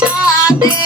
সাথে